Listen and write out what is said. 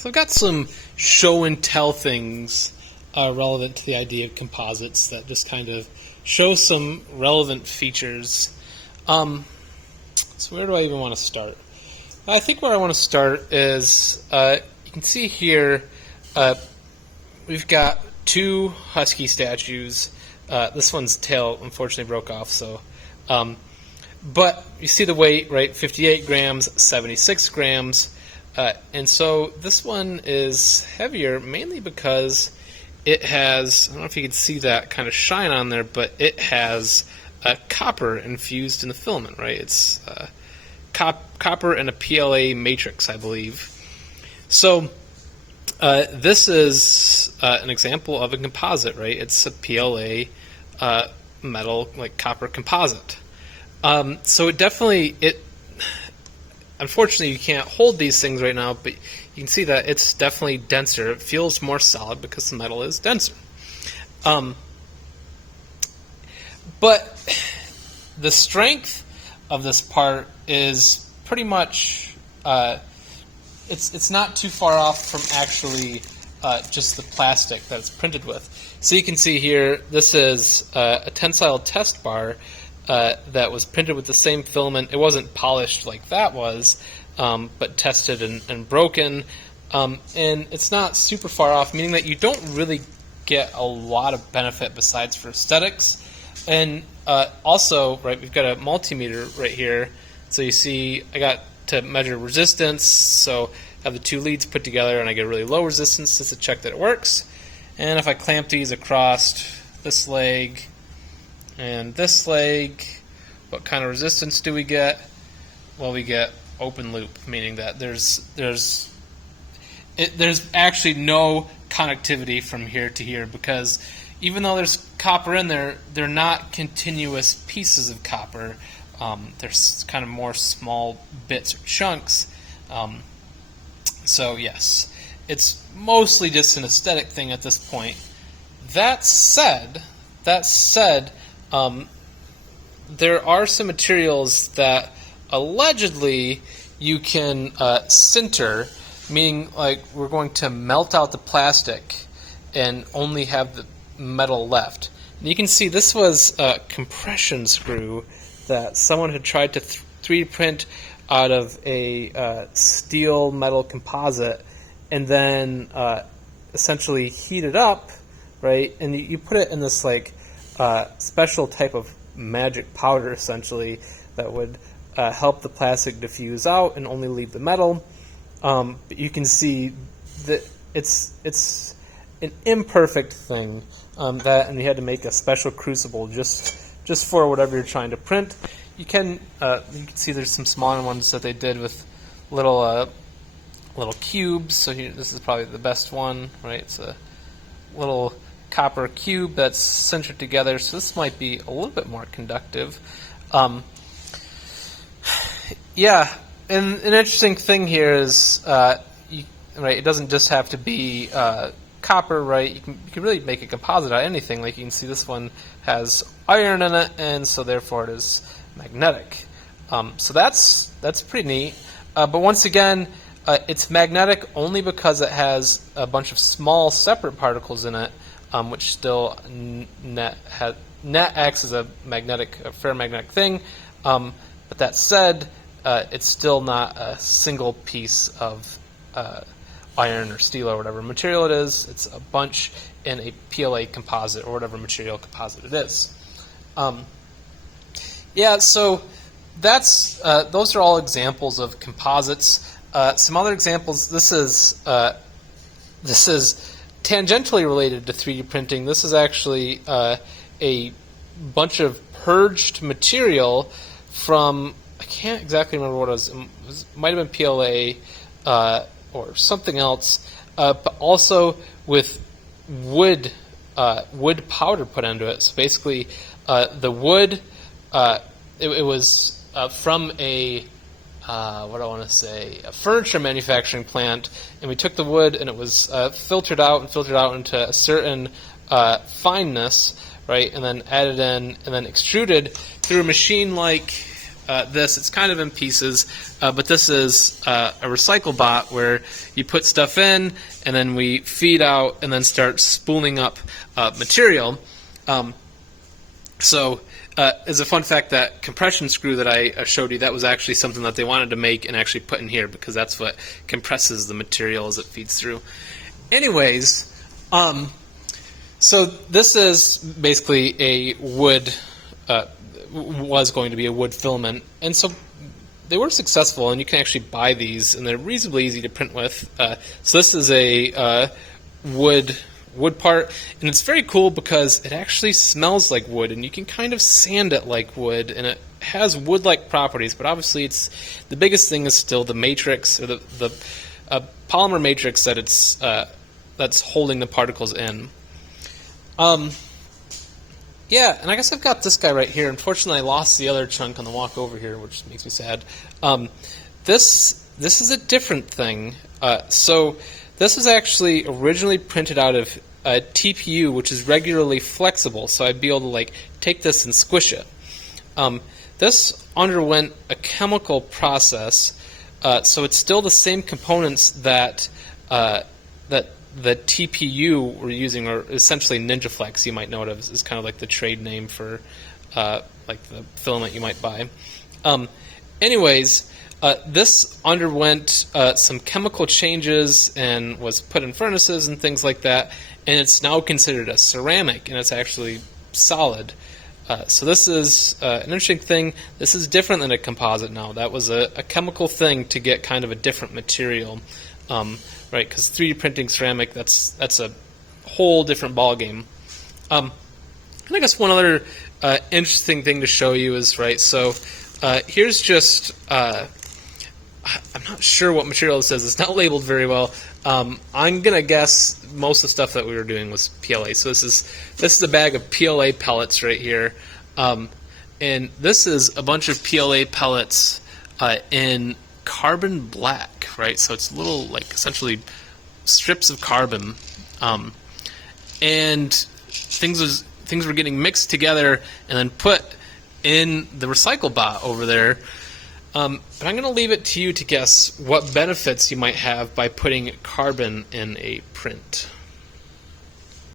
So I've got some show and tell things relevant to the idea of composites that just kind of show some relevant features. So where do I even want to start? I think where I want to start is, you can see here, we've got two husky statues. This one's tail unfortunately broke off, so but you see the weight, right? 58 grams, 76 grams. And so this one is heavier mainly because it has, I don't know if you can see that kind of shine on there, but it has copper infused in the filament, right? It's copper and a PLA matrix, I believe. So this is an example of a composite, right? It's a PLA metal, like copper composite. So it definitely, unfortunately you can't hold these things right now, but you can see that it's definitely denser. It feels more solid because the metal is denser. But the strength of this part is pretty much, it's not too far off from actually just the plastic that it's printed with. So you can see here, this is a tensile test bar that was printed with the same filament. It wasn't polished like that was, but tested and broken. And it's not super far off, meaning that you don't really get a lot of benefit besides for aesthetics. And also, right, we've got a multimeter right here. So you see I got to measure resistance, so I have the two leads put together and I get a really low resistance just to check that it works. And if I clamp these across this leg and this leg, what kind of resistance do we get? Well, we get open loop, meaning that there's actually no connectivity from here to here, because even though there's copper in there, they're not continuous pieces of copper. There's kind of more small bits or chunks. So yes, it's mostly just an aesthetic thing at this point. That said, there are some materials that allegedly you can sinter, meaning like we're going to melt out the plastic and only have the metal left. And you can see this was a compression screw that someone had tried to 3D print out of a steel metal composite and then essentially heat it up, right? And you put it in this like special type of magic powder essentially that would help the plastic diffuse out and only leave the metal. But you can see that it's an imperfect thing, and you had to make a special crucible just for whatever you're trying to print. You can see there's some smaller ones that they did with little cubes. So here, this is probably the best one, right? It's a little copper cube that's centered together, so this might be a little bit more conductive. Yeah, and an interesting thing here is, right, it doesn't just have to be copper, right? You can really make a composite out of anything. Like you can see this one has iron in it, and so therefore it is magnetic. So that's pretty neat. But once again, it's magnetic only because it has a bunch of small separate particles in it, which still net acts as a ferromagnetic thing. But that said, it's still not a single piece of iron or steel or whatever material it is. It's a bunch in a PLA composite or whatever material composite it is. Yeah, so that's those are all examples of composites. Some other examples. This is tangentially related to 3D printing. This is actually a bunch of purged material from, I can't exactly remember what it was. It might have been PLA or something else, but also with wood powder put into it. So basically, the wood, it was from a a furniture manufacturing plant, and we took the wood and it was filtered out into a certain fineness, right, and then added in and then extruded through a machine like this. It's kind of in pieces, but this is a recycle bot where you put stuff in, and then we feed out, and then start spooling up material. So as a fun fact, that compression screw that I showed you, that was actually something that they wanted to make and actually put in here, because that's what compresses the material as it feeds through. Anyways, so this is basically a wood, was going to be a wood filament, and so they were successful, and you can actually buy these, and they're reasonably easy to print with. So this is a wood part, and it's very cool because it actually smells like wood, and you can kind of sand it like wood, and it has wood-like properties. But obviously, the biggest thing is still the matrix, or the polymer matrix that it's that's holding the particles in. Yeah, and I guess I've got this guy right here. Unfortunately, I lost the other chunk on the walk over here, which makes me sad. This is a different thing. So this was actually originally printed out of a TPU, which is regularly flexible. So I'd be able to like take this and squish it. This underwent a chemical process, so it's still the same components that the TPU we're using, or essentially NinjaFlex, you might know it as kind of like the trade name for like the filament you might buy. Anyways, this underwent some chemical changes and was put in furnaces and things like that, and it's now considered a ceramic, and it's actually solid. So this is an interesting thing. This is different than a composite now. That was a chemical thing to get kind of a different material. Right, because 3D printing ceramic, that's a whole different ballgame. And I guess one other interesting thing to show you is, right, so here's just, I'm not sure what material this is. It's not labeled very well. I'm going to guess most of the stuff that we were doing was PLA. So this is a bag of PLA pellets right here. And this is a bunch of PLA pellets in carbon black, right? So it's little, like, essentially strips of carbon, and things were getting mixed together and then put in the recycle bot over there. But I'm going to leave it to you to guess what benefits you might have by putting carbon in a print.